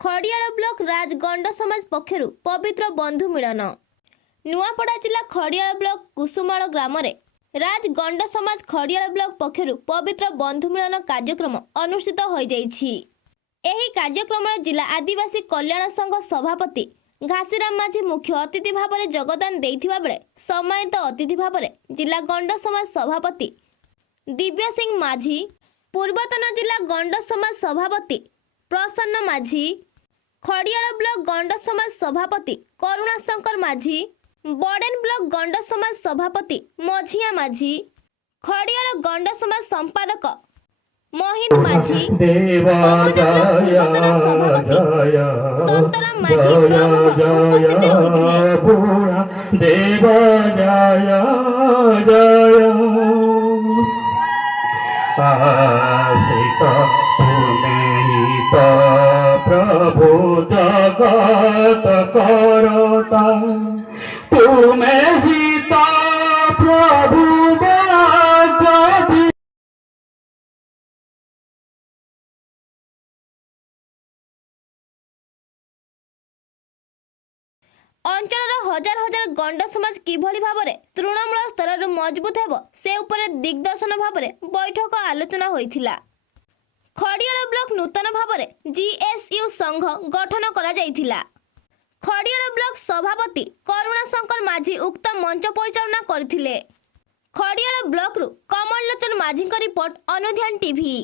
Khadiyal block राजगंड समाज पक्षर पवित्र बंधु मिलन। नुआपड़ा जिला खड़ियाल ब्लॉक कुसुमाल ग्राम राजगंड समाज खड़ियाल ब्लॉक पक्षर पवित्र बंधु मिलन कार्यक्रम अनुष्ठित हो जाइछि। एही कार्यक्रम जिला आदिवासी कल्याण संघ सभापति घासीराम माझी मुख्य अतिथि भाव में योगदान देइथिबा बेले सम्मानित अतिथि भाव में जिला गंड समाज सभापति दिव्य सिंह माझी, पूर्वतन जिला गंड समाज सभापति प्रसन्न माझी, खड़ियाल ब्लॉक गंड समाज सभापति करुणा शंकर माझी, बड़ेन ब्लॉक गंड समाज सभापति मझिया माझी, खड़ियाल गंड समाज संपादक मोहित माझी, संतराम माझी प्रभु जगत करता तुम्हें ही तो प्रभु अंचल हजार हजार गंड समाज किभली भाव में तृणमूल स्तर मजबूत हेब से उपरे दिग्दर्शन भाव में बैठक आलोचना होइथिला। खड़ियाल ब्लॉक नूतन भाव में जीएसयू संघ गठन करा जाइथिला। खड़ियाल ब्लॉक सभापति करुणा शंकर माझी उक्त मंच परिचालना करथिले। खड़ियाल ब्लॉक रु कमल लोचन माझी रिपोर्ट अनुध्यान टीवी।